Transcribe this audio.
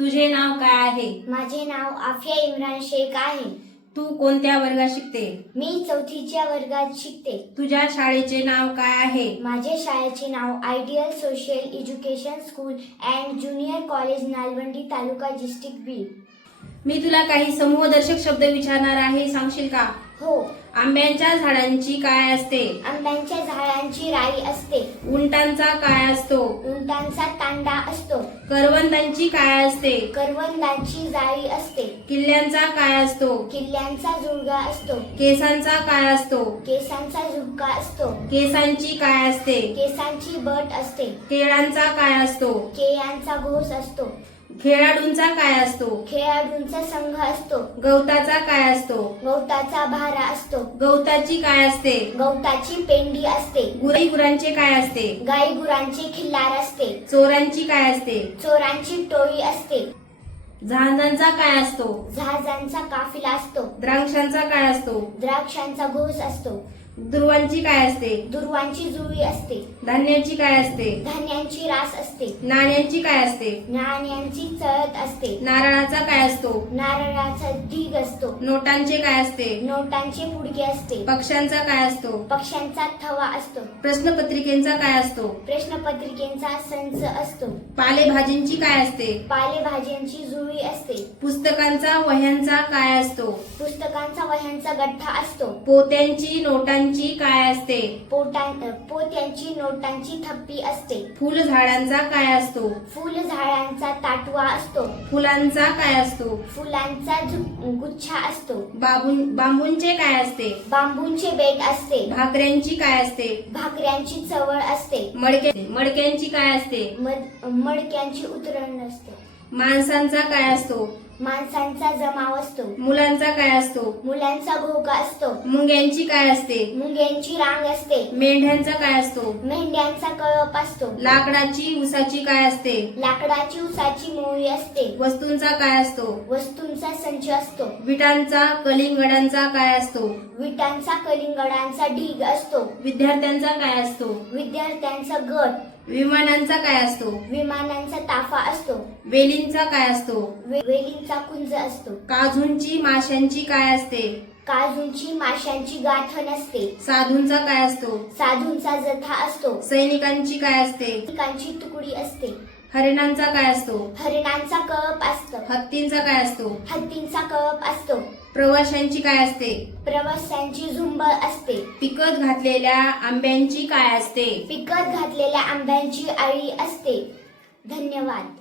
तुझे नाव काय आहे? माझे नाव आफिया इम्रान शेख आहे. तू कोणत्या वर्गात शिकते? मी चौथीच्या वर्गात शिकते. तुझ्या शाळेचे नाव काय आहे? माझे शाळेचे नाव ideal social education school and junior college Nalwandi taluka district Beed मी तुला काही समूहदर्शक शब्द विचारणार आहे सांगशील का? हो. आंब्याच्या झाडांची काय असते? आंब्यांच्या झाडांची राई असते. उंटांचा काय असतो? उंटांचा तांडा असतो. करवंदांची काय असते? करवंदांची जाळी असते. किल्ल्यांचा काय असतो? किल्ल्यांचा जुळगा असतो. केसांचा काय असतो? केसांचा झुबका असतो. केसांची काय असते? केसांची बट असते. केळांचा काय असतो? केयांचा घोस असतो. खेळाडूंचा काय असतो? खेळाडूंचा संघ असतो. गवताचा काय असतो? गवताचा भारा असतो. गवताची काय असते? गवताची पेंडी असते. गुराई गुरांचे काय असते? गाई गुरांची खिल्लार असते. चोरांची काय असते? चोरांची टोळी असते. जहाजांचा काय असतो? जहाजांचा काफिला असतो. द्राक्षांचा काय असतो? द्राक्षांचा घोस असतो. दुर्वांची काय असते? दुर्वांची जुळी असते. धान्याची काय असते? धान्यांची रास असते. नाण्यांची काय असते? नाण्यांची चळत असते. नारळाचा काय असतो? नारळाचा ढीग असतो. नोटांचे काय असते? नोटांचे पुडके असते. पक्ष्यांचा काय असतो? पक्ष्यांचा थवा असतो. प्रश्नपत्रिकेचा काय असतो? प्रश्नपत्रिकेचा संच असतो. पालेभाजींची काय असते? पालेभाज्यांची जुळी असते. पुस्तकांचा वह्यांचा काय असतो? पुस्तकांचा वह्यांचा गठ्ठा असतो. पोत्यांची नोटांची काय असते? पोटां पोत्यांची नोटांची थप्पी असते. फुल झाडांचा काय असतो? फुल झाडांचा ताटवा असतो. फुलांचा काय असतो? फुलांचा गुच्छा असतो. बांबूंचे काय असते? बांबूंचे बेट असते. भाकऱ्यांची काय असते? भाकऱ्यांची चवळ असते. मडके मडक्यांची काय असते? मड- मडक्यांची उतरण असते. माणसांचा काय असतो? माणसांचा जमाव असतो. मुलांचा काय असतो? मुलांचा घोका असतो. मुंग्यांची काय असते? मुंग्यांची रांग असते. मेंढ्यांचा काय असतो? मेंढ्यांचा कळप असतो. लाकडाची उसाची काय असते? लाकडाची उसाची मोळी असते. वस्तूंचा काय असतो? वस्तूंचा संच असतो. विटांचा कलिंगडांचा काय असतो? विटांचा कलिंगडांचा ढीग असतो. विद्यार्थ्यांचा काय असतो? विद्यार्थ्यांचा गट. विमानांचा काय असतो? विमानांचा ताफा असतो. वेलींचा काय असतो? वे- वेलींचा कुंज असतो. काजूंची माशांची काय असते? काजूंची माशांची गाठण असते. साधूंचा काय असतो? साधूंचा जथा असतो. सैनिकांची काय असते? पिकांची तुकडी असते. हरिणांचा काय असतो? हरिणांचा कळप असतो. हत्तींचा काय असतो? हत्तींचा कळप असतो. प्रवाशांची काय असते? प्रवाशांची झुंबळ असते. पिकत घातलेल्या आंब्यांची काय असते? पिकत घातलेल्या आंब्यांची आळी असते. धन्यवाद.